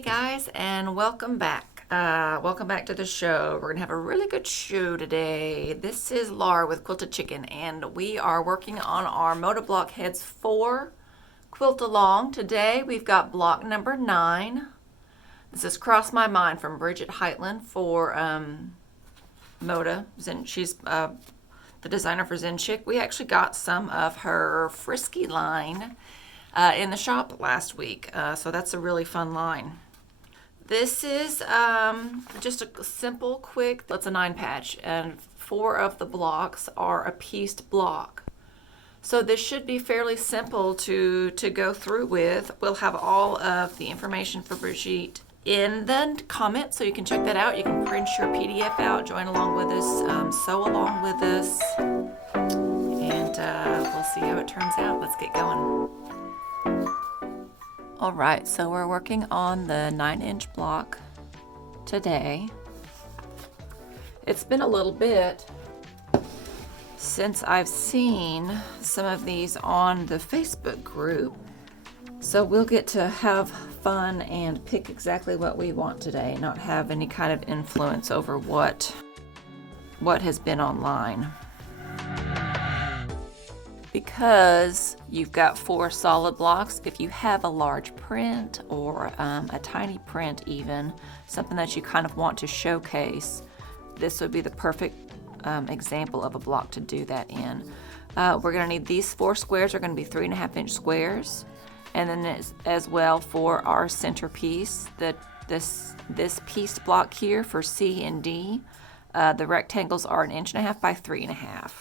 Hey guys, and welcome back. Welcome back to the show. We're gonna have a really good show today. This is Laura with Quilted Chicken, and we are working on our Moto-Block Heads 4 quilt along. Today we've got block number 9. This has crossed my mind from Brigitte Heitland for Moda. She's the designer for Zen Chic. We actually got some of her Frisky line in the shop last week, so that's a really fun line. This is just a simple, quick, it's a 9 patch, and 4 of the blocks are a pieced block. So this should be fairly simple to go through with. We'll have all of the information for Brigitte in the comments, so you can check that out. You can print your PDF out, join along with us, sew along with us, and we'll see how it turns out. Let's get going. All right, so we're working on the 9-inch block today. It's been a little bit since I've seen some of these on the Facebook group, so we'll get to have fun and pick exactly what we want today, not have any kind of influence over what has been online. Because you've got 4 solid blocks, if you have a large print or a tiny print even, something that you kind of want to showcase, this would be the perfect example of a block to do that in. We're going to need these 4 squares are going to be 3.5-inch squares, and then as well for our centerpiece, this pieced block here for C and D, the rectangles are 1.5 inches by 3.5.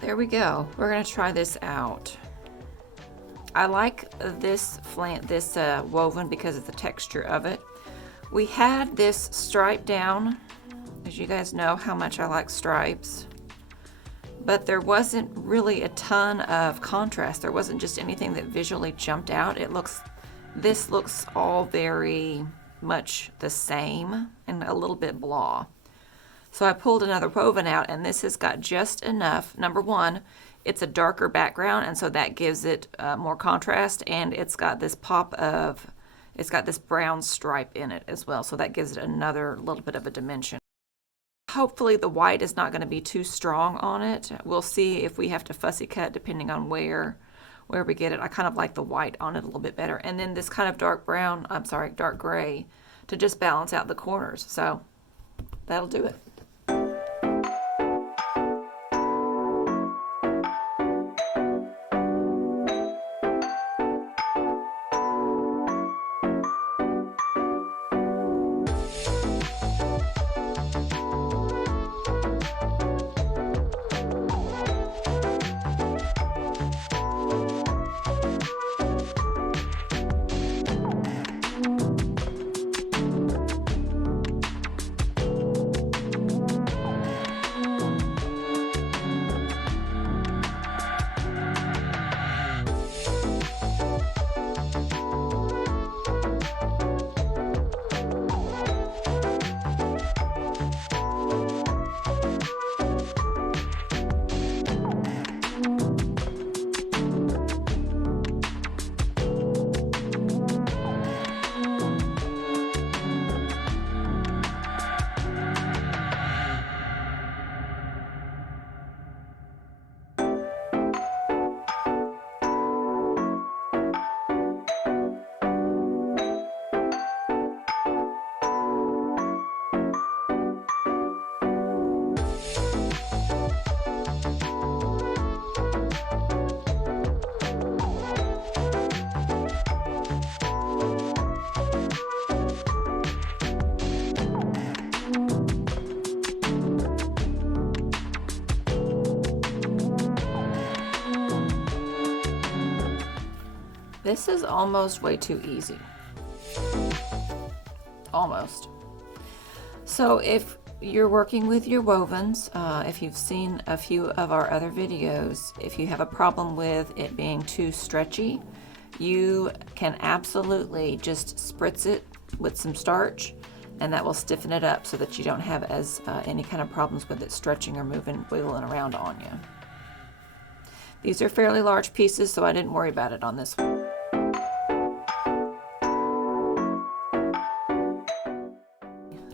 There we go. We're going to try this out. I like this woven because of the texture of it. We had this stripe down, as you guys know how much I like stripes, but there wasn't really a ton of contrast. There wasn't just anything that visually jumped out. This looks all very much the same and a little bit blah. So I pulled another woven out, and this has got just enough. Number one, it's a darker background, and so that gives it more contrast, and it's got this brown stripe in it as well, so that gives it another little bit of a dimension. Hopefully the white is not going to be too strong on it. We'll see if we have to fussy cut depending on where we get it. I kind of like the white on it a little bit better. And then this kind of dark gray to just balance out the corners. So that'll do it. This is almost way too easy. Almost. So if you're working with your wovens, if you've seen a few of our other videos, if you have a problem with it being too stretchy, you can absolutely just spritz it with some starch, and that will stiffen it up so that you don't have as any kind of problems with it stretching or moving, wiggling around on you. These are fairly large pieces, so I didn't worry about it on this one.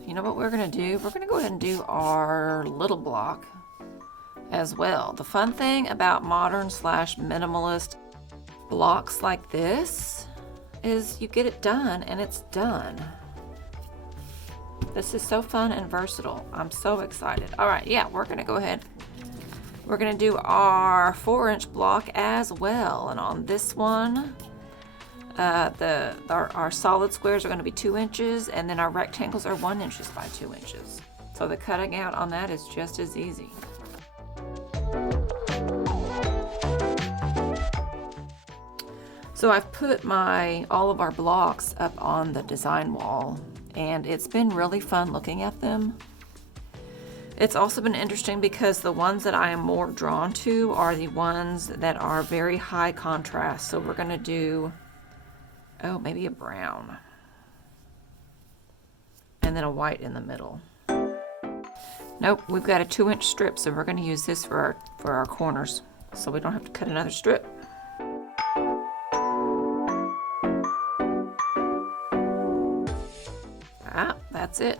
You know what we're gonna do? We're gonna go ahead and do our little block as well. The fun thing about modern / minimalist blocks like this is you get it done and it's done. This is so fun and versatile. I'm so excited. All right, yeah, we're gonna go ahead. We're gonna do our 4-inch block as well. And on this one, our solid squares are gonna be 2 inches, and then our rectangles are 1 inch by 2 inches. So the cutting out on that is just as easy. So I've put all of our blocks up on the design wall, and it's been really fun looking at them. It's also been interesting because the ones that I am more drawn to are the ones that are very high contrast. So we're gonna do, maybe a brown, and then a white in the middle. Nope, we've got a 2-inch strip, so we're gonna use this for our corners, so we don't have to cut another strip. That's it.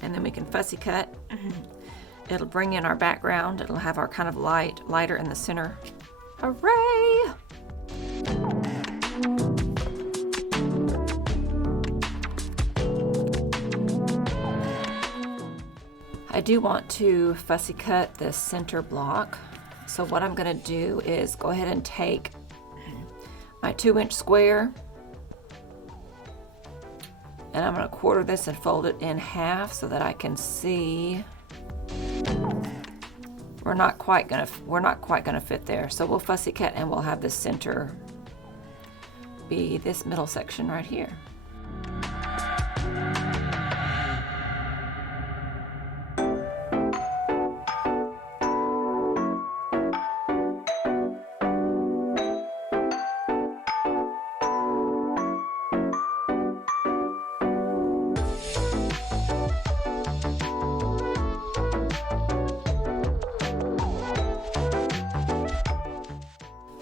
And then we can fussy cut. It'll bring in our background. It'll have our kind of lighter in the center. Hooray! I do want to fussy cut the center block. So what I'm gonna do is go ahead and take my 2-inch square, and I'm going to quarter this and fold it in half so that I can see. We're not quite going to fit there. So we'll fussy cut and we'll have the center be this middle section right here.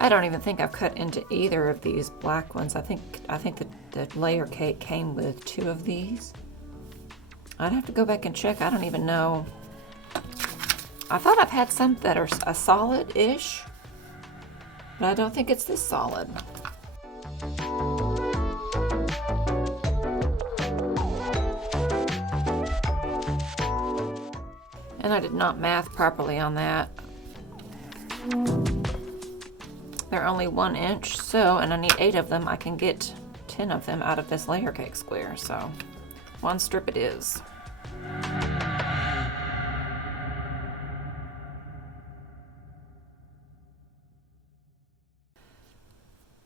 I don't even think I've cut into either of these black ones. I think the layer cake came with 2 of these. I'd have to go back and check. I don't even know. I thought I've had some that are a solid-ish, but I don't think it's this solid. And I did not math properly on that. They're only 1 inch, and I need 8 of them. I can get 10 of them out of this layer cake square, so 1 strip it is.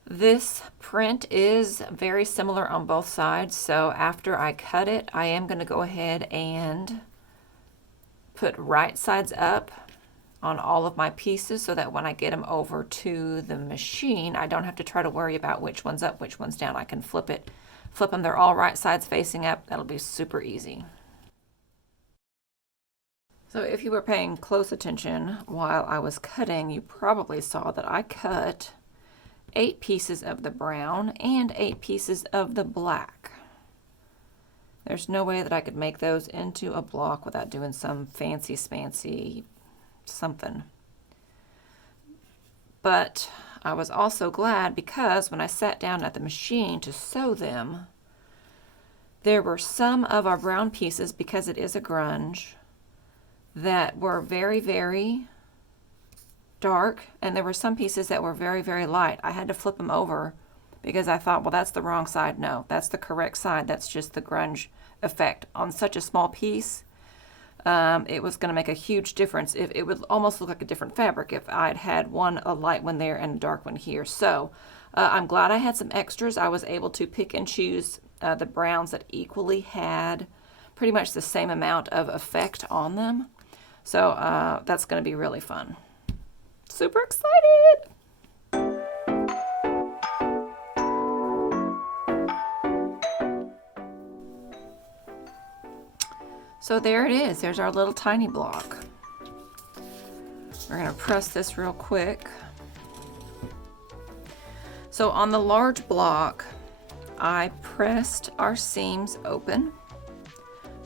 This print is very similar on both sides, so after I cut it, I am going to go ahead and put right sides up on all of my pieces so that when I get them over to the machine, I don't have to try to worry about which one's up, which one's down. I can flip them. They're all right sides facing up. That'll be super easy. So if you were paying close attention while I was cutting, you probably saw that I cut 8 pieces of the brown and 8 pieces of the black. There's no way that I could make those into a block without doing some fancy smancy something. But I was also glad because when I sat down at the machine to sew them, there were some of our brown pieces, because it is a grunge, that were very, very dark, and there were some pieces that were very, very light. I had to flip them over because I thought, well, that's the wrong side. No, that's the correct side. That's just the grunge effect. On such a small piece, it was going to make a huge difference. If it would almost look like a different fabric if I'd had a light one there and a dark one here. So I'm glad I had some extras. I was able to pick and choose the browns that equally had pretty much the same amount of effect on them. So that's going to be really fun. Super excited! So there it is. There's our little tiny block. We're going to press this real quick. So on the large block, I pressed our seams open.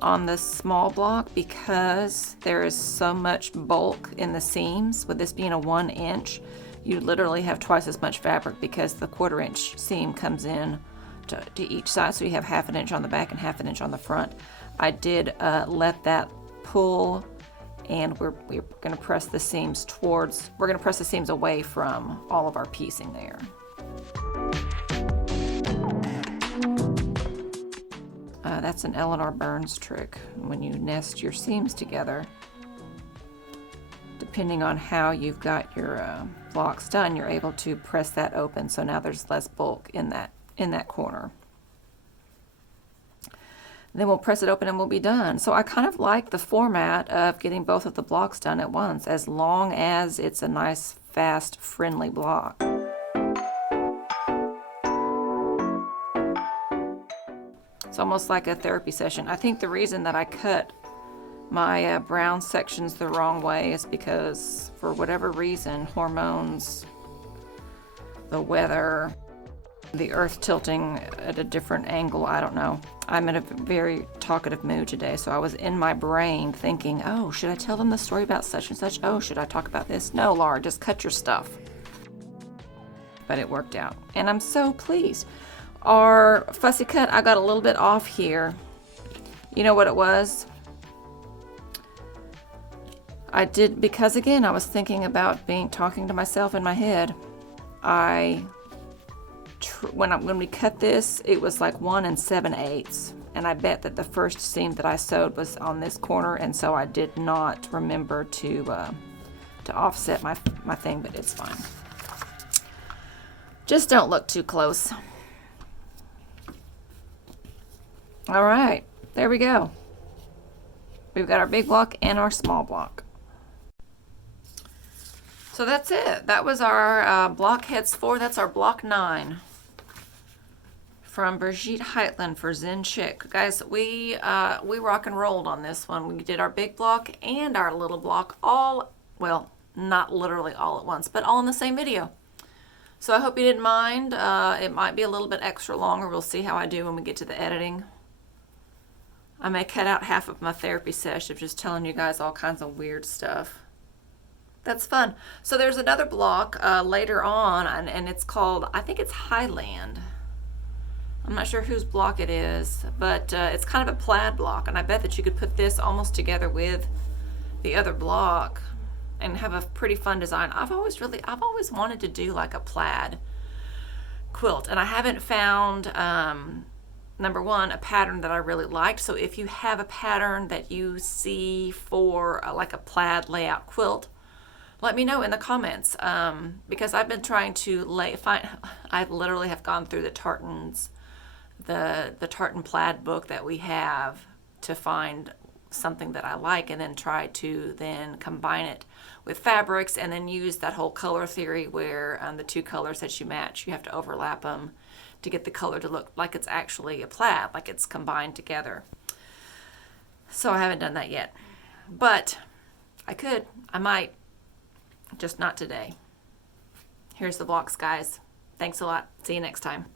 On the small block, because there is so much bulk in the seams, with this being a 1 inch, you literally have twice as much fabric because the 1/4 inch seam comes in to each side, so you have 1/2 inch on the back and 1/2 inch on the front. I did let that pull, and we're going to press the seams away from all of our piecing there. That's an Eleanor Burns trick. When you nest your seams together, depending on how you've got your blocks done, you're able to press that open, so now there's less bulk in that corner. Then we'll press it open and we'll be done. So I kind of like the format of getting both of the blocks done at once, as long as it's a nice, fast, friendly block. It's almost like a therapy session. I think the reason that I cut my brown sections the wrong way is because, for whatever reason, hormones, the weather, the earth tilting at a different angle, I don't know. I'm in a very talkative mood today, so I was in my brain thinking, oh, should I tell them the story about such and such? Oh, should I talk about this? No, Laura, just cut your stuff. But it worked out, and I'm so pleased. Our fussy cut, I got a little bit off here. You know what it was? I did, because again, I was thinking about talking to myself in my head. When we cut this, it was like 1 7/8, and I bet that the first seam that I sewed was on this corner, and so I did not remember to offset my thing, but it's fine. Just don't look too close. All right, there we go. We've got our big block and our small block. So that's it. That was our block heads 4. That's our block 9 from Brigitte Heitland for Zen Chic. Guys, we rock and rolled on this one. We did our big block and our little block all, well, not literally all at once, but all in the same video. So I hope you didn't mind. It might be a little bit extra longer. We'll see how I do when we get to the editing. I may cut out half of my therapy session of just telling you guys all kinds of weird stuff. That's fun. So there's another block later on, and it's called, I think it's Heitland. I'm not sure whose block it is, but it's kind of a plaid block, and I bet that you could put this almost together with the other block and have a pretty fun design. I've always wanted to do like a plaid quilt, and I haven't found number one, a pattern that I really liked. So if you have a pattern that you see for like a plaid layout quilt, let me know in the comments, because I've been trying to I literally have gone through the tartans, the tartan plaid book that we have, to find something that I like, and then try to then combine it with fabrics, and then use that whole color theory where the two colors that you match, you have to overlap them to get the color to look like it's actually a plaid, like it's combined together. So I haven't done that yet, but I might, just not today. Here's the blocks, guys. Thanks a lot. See you next time.